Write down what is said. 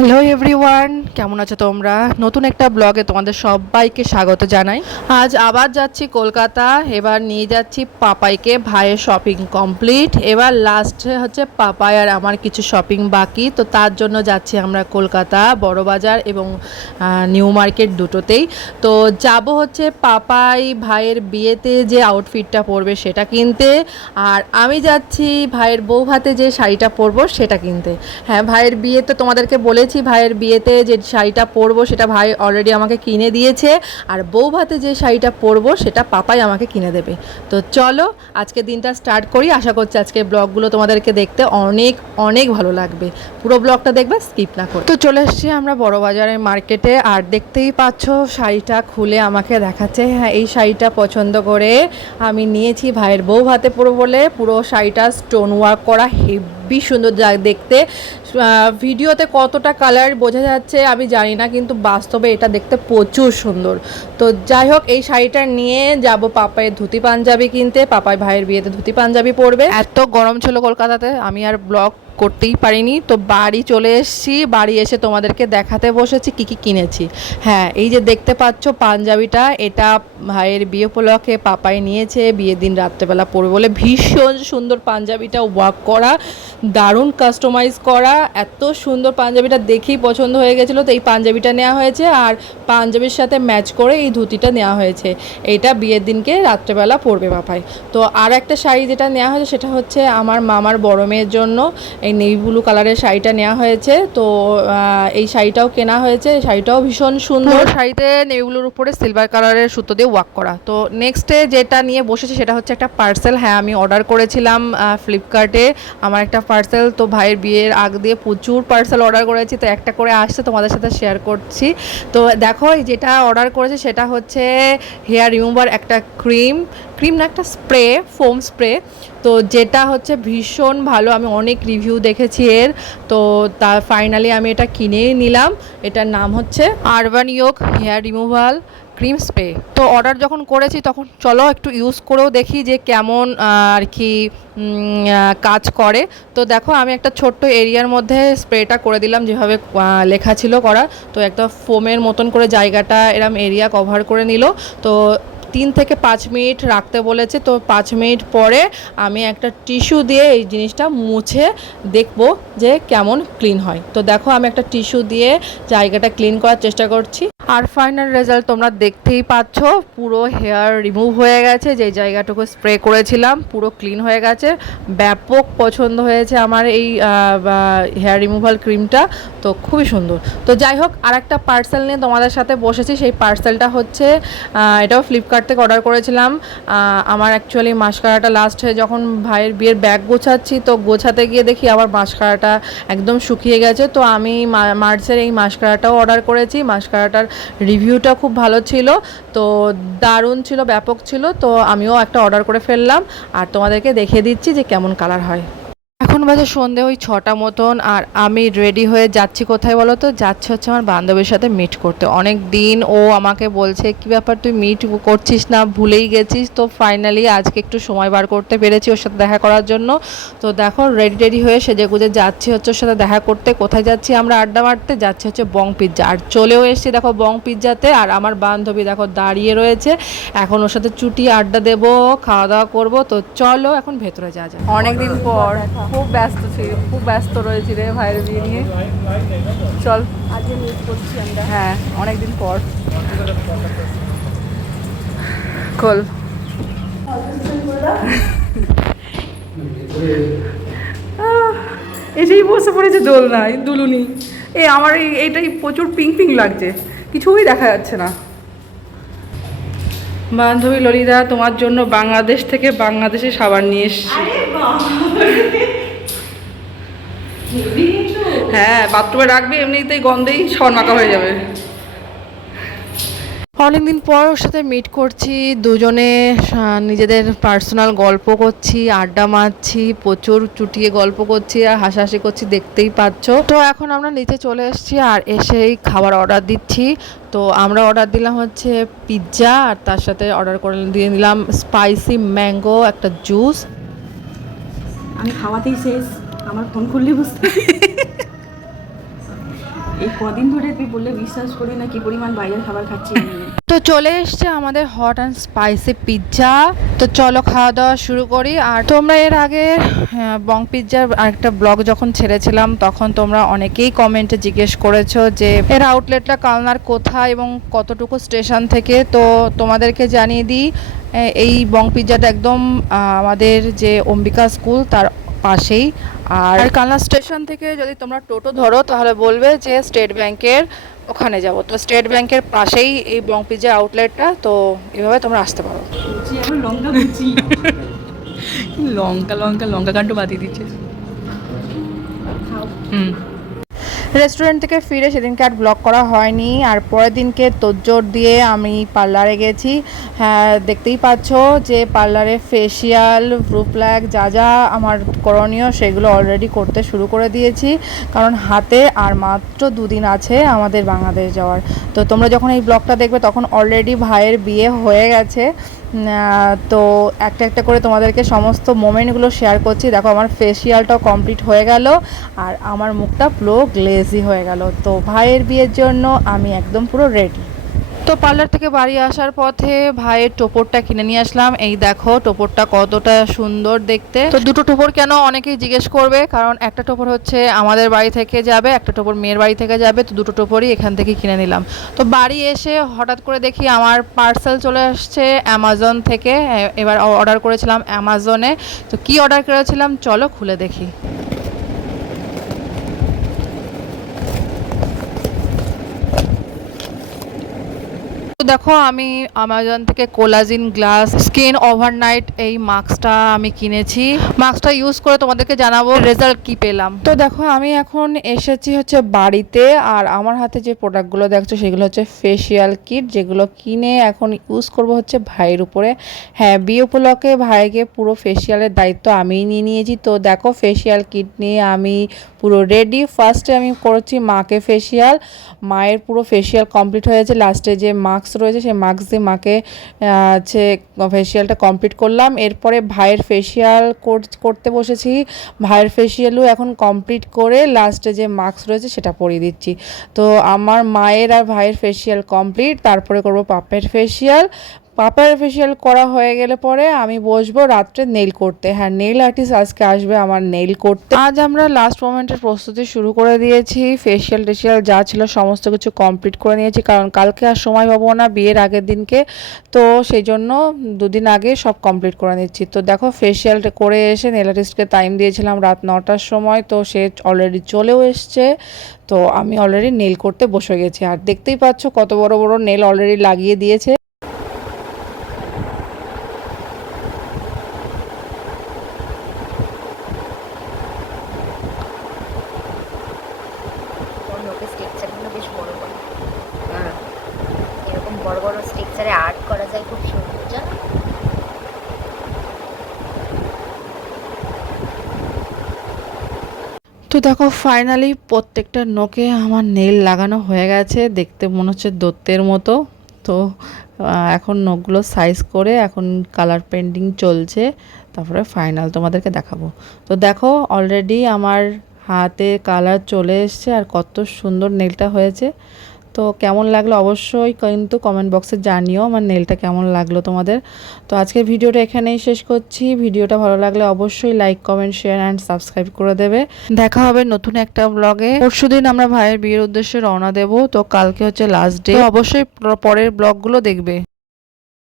Hello everyone, কেমন আছো তোমরা? নতুন একটা ব্লগে তোমাদের সবাইকে স্বাগত জানাই। আজ আবার যাচ্ছি কলকাতা। এবার নিয়ে যাচ্ছি পাপাইকে। ভাইয়ের শপিং কমপ্লিট, এবার লাস্টে হচ্ছে পাপাই আর আমার কিছু শপিং বাকি। তো তার জন্য যাচ্ছি আমরা কলকাতা বড়বাজার এবং নিউ মার্কেট দুটোতেই। তো যাব হচ্ছে পাপাই ভাইয়ের বিয়েতে যে আউটফিটটা পরবে সেটা কিনতে, আর আমি যাচ্ছি ভাইয়ের বউ ভাতে যে শাড়িটা পরবো সেটা কিনতে। হ্যাঁ, ভাইয়ের বিয়েতে তোমাদেরকে বলেছি ভাইয়ের বিয়েতে যে শাড়িটা পরবো সেটা ভাই অলরেডি আমাকে কিনে দিয়েছে, আর বউ ভাতে যে শাড়িটা পরবো সেটা পাপাই আমাকে কিনে দেবে। তো চলো আজকে দিনটা স্টার্ট করি। আশা করছি আজকে ব্লগগুলো তোমাদেরকে দেখতে অনেক অনেক ভালো লাগবে। পুরো ব্লগটা দেখবে, স্কিপ না করে। তো চলে এসেছি আমরা বড়বাজারের মার্কেটে, আর দেখতেই পাচ্ছ শাড়িটা খুলে আমাকে দেখাচ্ছে। হ্যাঁ, এই শাড়িটা পছন্দ করে আমি নিয়েছি ভাইয়ের বউ ভাতে পরবো বলে। পুরো শাড়িটা স্টোন ওয়ার্ক করা, হেভি সুন্দর দেখতে। ভিডিওতে কতটা কালার বোঝা যাচ্ছে আমি জানি না, কিন্তু বাস্তবে এটা দেখতে প্রচুর সুন্দর। তো যাই হোক, এই শাড়িটা নিয়ে যাব পাপাইয়ের ধুতি পাঞ্জাবি কিনতে। পাপাই ভাইয়ের বিয়েতে ধুতি পাঞ্জাবি পরবে। এত গরম ছিল কলকাতাতে, আমি আর ব্লগ করতেই পারিনি। তো বাড়ি চলে এসেছি, বাড়ি এসে তোমাদেরকে দেখাতে বসেছি কি কি কিনেছি। হ্যাঁ, এই যে দেখতে পাচ্ছ পাঞ্জাবিটা, এটা ভাইয়ের বিয়ে উপলক্ষে পাপাই নিয়েছে বিয়ের দিন রাত্রেবেলা পরবে বলে। ভীষণ সুন্দর পাঞ্জাবিটা, ওয়ার্ক করা, দারুণ কাস্টমাইজ করা, এত সুন্দর পাঞ্জাবিটা দেখেই পছন্দ হয়ে গেছিলো। তো এই পাঞ্জাবিটা নেওয়া হয়েছে, আর পাঞ্জাবির সাথে ম্যাচ করে এই ধুতিটা নেওয়া হয়েছে। এইটা বিয়ের দিনকে রাত্রেবেলা পরবে পাপাই। তো আর একটা শাড়ি যেটা নেওয়া হয়েছে সেটা হচ্ছে আমার মামার বড় মেয়ের জন্য এই নেভি ব্লু কালারের শাড়িটা নেওয়া হয়েছে। তো এই শাড়িটাও কেনা হয়েছে, শাড়িটাও ভীষণ সুন্দর। শাড়িতে নেভি ব্লুর উপরে সিলভার কালারের সুতো দিয়ে ওয়ার্ক করা। তো নেক্সটে যেটা নিয়ে বসেছে সেটা হচ্ছে একটা পার্সেল। হ্যাঁ, আমি অর্ডার করেছিলাম ফ্লিপকার্টে আমার একটা পার্সেল। তো ভাইয়ের বিয়ের আগ দিয়ে প্রচুর পার্সেল অর্ডার করেছি, তো একটা করে আসছে তোমাদের সাথে শেয়ার করছি। তো দেখো যেটা অর্ডার করেছে সেটা হচ্ছে হেয়ার রিমুভার, একটা ক্রিম না, একটা স্প্রে, ফোম স্প্রে। তো যেটা হচ্ছে ভীষণ ভালো, আমি অনেক রিভিউ দেখেছি এর। তো তার ফাইনালি আমি এটা কিনেই নিলাম। এটার নাম হচ্ছে urban Yog hair removal cream spray. তো অর্ডার যখন করেছি তখন চলো একটু ইউজ করেও দেখি যে কেমন আর কি কাজ করে। তো দেখো আমি একটা ছোট্ট এরিয়ার মধ্যে স্প্রেটা করে দিলাম যেভাবে লেখা ছিল করা। তো একটা ফোমের মতন করে জায়গাটা এরম এরিয়া কভার করে নিল। তো 3 থেকে 5 মিনিট রাখতে বলেছে। তো 5 মিনিট পরে আমি একটা টিস্যু দিয়ে এই জিনিসটা মুছে দেখব যে কেমন ক্লিন হয়। তো দেখো আমি একটা টিস্যু দিয়ে জায়গাটা ক্লিন করার চেষ্টা করছি, আর ফাইনাল রেজাল্ট তোমরা দেখতেই পাচ্ছ। পুরো হেয়ার রিমুভ হয়ে গেছে, যে জায়গাটুকু স্প্রে করেছিলাম পুরো ক্লিন হয়ে গেছে। ব্যাপক পছন্দ হয়েছে আমার এই হেয়ার রিমুভাল ক্রিমটা, তো খুবই সুন্দর। তো যাই হোক, আর একটা পার্সেল নিয়ে তোমাদের সাথে বসেছি। সেই পার্সেলটা হচ্ছে এটাও ফ্লিপকার্ট থেকে অর্ডার করেছিলাম। আমার অ্যাকচুয়ালি মাস্কারাটা লাস্ট হয়ে যখন ভাইয়ের বিয়ের ব্যাগ গোছাচ্ছি, তো গোছাতে গিয়ে দেখি আবার মাস্কারাটা একদম শুকিয়ে গেছে। তো আমি মার্চের এই মাস্কারাটাও অর্ডার করেছি। মাস্কারাটার রিভিউটা খুব ভালো ছিল, তো দারুণ ছিল, ব্যাপক ছিল। তো আমিও একটা অর্ডার করে ফেললাম, আর তোমাদেরকে দেখিয়ে দিচ্ছি যে কেমন কালার হয়। এখন বাজে সন্ধে ওই 6টা মতন, আর আমি রেডি হয়ে যাচ্ছি কোথায় বলো তো? যাচ্ছি হচ্ছে আমার বান্ধবীর সাথে মিট করতে। অনেক দিন ও আমাকে বলছে কী ব্যাপার তুই মিট করছিস না, ভুলেই গেছিস। তো ফাইনালি আজকে একটু সময় বার করতে পেরেছি ওর সাথে দেখা করার জন্য। তো দেখো রেডি হয়ে সেজেগুজে যাচ্ছি হচ্ছে ওর সাথে দেখা করতে। কোথায় যাচ্ছি আমরা? আড্ডা মারতে যাচ্ছি হচ্ছে বং পিৎজা। আর চলেও এসেছি দেখো বং পিৎজাতে, আর আমার বান্ধবী দেখো দাঁড়িয়ে রয়েছে। এখন ওর সাথে চুটি আড্ডা দেবো, খাওয়া দাওয়া করবো। তো চলো এখন ভেতরে যাওয়া যায়। অনেকদিন পর খুব ব্যস্ত ছিল, খুব ব্যস্ত রয়েছি রে ভাইয়ের বিয়ে নিয়ে। চল আজকে মিট করছি আমরা। হ্যাঁ, অনেকদিন পর। খোল। এসেই বসে পড়েছে দোলনায় দুলুনি। আমার এইটাই প্রচুর পিঙ্ক পিঙ্ক লাগছে, কিছুই দেখা যাচ্ছে না। বান্ধবী ললিতা তোমার জন্য বাংলাদেশ থেকে বাংলাদেশে সাবান নিয়ে এসেছি। হ্যাঁ, বাথরুমে রাখবি, এমনিতেই গন্ধেই ছনমাকা হয়ে যাবে। অনেকদিন পর ওর সাথে মিট করছি, দুজনে নিজেদের পার্সোনাল গল্প করছি, আড্ডা মারছি, প্রচুর চুটিয়ে গল্প করছি আর হাসাহাসি করছি, দেখতেই পাচ্ছ। তো এখন আমরা নিচে চলে এসেছি, আর এসেই খাবার অর্ডার দিচ্ছি। তো আমরা অর্ডার দিলাম হচ্ছে পিৎজা, আর তার সাথে অর্ডার করে দিয়ে দিলাম স্পাইসি ম্যাঙ্গো একটা জুস। আমি খাওয়াতেই শেষ, আমার ফোন খুললে বুঝতে এই কদিন ধরে তুই বললে বিশ্বাস করি না কি পরিমাণ বাইরের খাবার খাচ্ছি আমি। তো চলে এসছে আমাদের হট অ্যান্ড স্পাইসি পিৎজা। তো চলো খাওয়া দাওয়া শুরু করি। আর তোমরা এর আগে বং পিৎজার আরেকটা ব্লগ যখন ছেড়েছিলাম তখন তোমরা অনেকেই কমেন্টে জিজ্ঞেস করেছো যে এর আউটলেটটা কালনার কোথায় এবং কতটুকু স্টেশন থেকে। তো তোমাদেরকে জানিয়ে দিই, এই বং পিৎজাটা একদম আমাদের যে অম্বিকা স্কুল তার পাশেই। আর কালনা স্টেশন থেকে যদি তোমরা টোটো ধরো তাহলে বলবে যে স্টেট ব্যাংকের ওখানে যাব। তো স্টেট ব্যাংকের পাশেই এই বং পিৎজা আউটলেটটা। তো এভাবে তোমরা আসতে পারো। বুঝছি এখন লঙ্কা বুঝছি। লঙ্কা কাণ্ড বাদিয়ে দিচ্ছে। রেস্টুরেন্ট থেকে ফিরে সেদিনকে আর ব্লগ করা হয়নি। আর পরের দিনকে তোড়জোড় দিয়ে আমি পার্লারে গেছি। হ্যাঁ, দেখতেই পাচ্ছ যে পার্লারে ফেসিয়াল, ব্রু প্লাক যা যা আমার করণীয় সেগুলো অলরেডি করতে শুরু করে দিয়েছি, কারণ হাতে আর মাত্র 2 দিন আছে আমাদের বাংলাদেশ যাওয়ার। তো তোমরা যখন এই ব্লগটা দেখবে তখন অলরেডি ভাইয়ের বিয়ে হয়ে গেছে। তো একটা একটা করে তোমাদেরকে সমস্ত মোমেন্টগুলো শেয়ার করছি। দেখো আমার ফেসিয়ালটাও কমপ্লিট হয়ে গেল আর আমার মুখটা পুরো গ্লেজি হয়ে গেল। তো ভাইয়ের বিয়ের জন্য আমি একদম পুরো রেডি। তো পার্লার থেকে বাড়ি আসার পথে ভাইয়ের টোপরটা কিনে নিয়ে আসলাম। এই দেখো টোপরটা কতটা সুন্দর দেখতে। তো দুটো টোপর কেন অনেকেই জিজ্ঞেস করবে, কারণ একটা টোপর হচ্ছে আমাদের বাড়ি থেকে যাবে, একটা টোপর মেয়ের বাড়ি থেকে যাবে। তো দুটো টোপরই এখান থেকে কিনে নিলাম। তো বাড়ি এসে হঠাৎ করে দেখি আমার পার্সেল চলে আসছে অ্যামাজন থেকে। এবার অর্ডার করেছিলাম অ্যামাজনে। তো কি অর্ডার করেছিলাম চলো খুলে দেখি। তো দেখো আমি অ্যামাজন থেকে কোলাজিন গ্লাস স্কিন ওভারনাইট এই মাস্কটা আমি কিনেছি। মাস্কটা ইউজ করে তোমাদেরকে জানাবো রেজাল্ট কি পেলাম। তো দেখো আমি এখন এসেছি হচ্ছে বাড়িতে। আর আমার হাতে যে প্রোডাক্টগুলো দেখছো সেগুলো হচ্ছে ফেসিয়াল কিট, যেগুলো কিনে এখন ইউজ করব হচ্ছে ভাইয়ের উপরে। হ্যাঁ, বিয়ে উপলক্ষে ভাইকে পুরো ফেসিয়ালের দায়িত্ব আমিই নিয়ে নিয়েছি। তো দেখো ফেসিয়াল কিট নিয়ে আমি পুরো রেডি। ফার্স্টে আমি করেছি মাকে ফেসিয়াল। মায়ের পুরো ফেসিয়াল কমপ্লিট হয়েছে। লাস্টে যে মাস্ক রয়েছে সেই মাস্ক দিয়ে মাকে হচ্ছে ফেসিয়ালটা কমপ্লিট করলাম। এরপরে ভাইয়ের ফেসিয়াল করতে বসেছি। ভাইয়ের ফেসিয়ালও এখন কমপ্লিট করে লাস্টে যে মাস্ক রয়েছে সেটা পরিয়ে দিচ্ছি। তো আমার মায়ের আর ভাইয়ের ফেসিয়াল কমপ্লিট। তারপরে করব পাপের ফেসিয়াল। পাপার ফেসিয়াল করা হয়ে গেলে পরে আমি বসবো রাত্রে নেইল করতে। হ্যাঁ, নেইল আর্টিস্ট আজকে আসবে আমার নেইল করতে। আজ আমরা লাস্ট মোমেন্টের প্রস্তুতি শুরু করে দিয়েছি। ফেসিয়াল টেসিয়াল যা ছিল সমস্ত কিছু কমপ্লিট করে নিয়েছি, কারণ কালকে আর সময় পাবো না বিয়ের আগের দিনকে। তো সেই জন্য 2 দিন আগে সব কমপ্লিট করে নিচ্ছি। তো দেখো ফেসিয়ালটা করে এসে নেইল আর্টিস্টকে টাইম দিয়েছিলাম রাত 9টার সময়। তো সে অলরেডি চলেও এসছে। তো আমি অলরেডি নেইল করতে বসে গেছি। আর দেখতেই পাচ্ছ কত বড় বড় নেইল অলরেডি লাগিয়ে দিয়েছে। স্ট্রাকচারগুলো বেশ বড় বড়। এরকম বড় বড় স্ট্রাকচারে আর্ট করা যায়, খুব সুন্দর জানো। তো দেখো ফাইনালি প্রত্যেকটা নোকে আমার নেল লাগানো হয়ে গেছে। দেখতে মনে হচ্ছে দত্তের মতো। তো এখন নখগুলো সাইজ করে এখন কালার পেন্টিং চলছে, তারপরে ফাইনাল তোমাদেরকে দেখাবো। তো দেখো অলরেডি আমার হাতে কালার চলে এসছে আর কত সুন্দর নেলটা হয়েছে। তো কেমন লাগলো অবশ্যই কিন্তু কমেন্ট বক্সে জানিও আমার নেলটা কেমন লাগলো তোমাদের। তো আজকের ভিডিওটা এখানেই শেষ করছি। ভিডিওটা ভালো লাগলে অবশ্যই like comment share and subscribe করে দেবে। দেখা হবে নতুন একটা ব্লগে। পরশুদিন আমরা ভাইয়ের বিয়ের উদ্দেশ্যে রওনা দেব। তো কালকে হচ্ছে লাস্ট ডে। অবশ্যই পরের ব্লগগুলো দেখবে।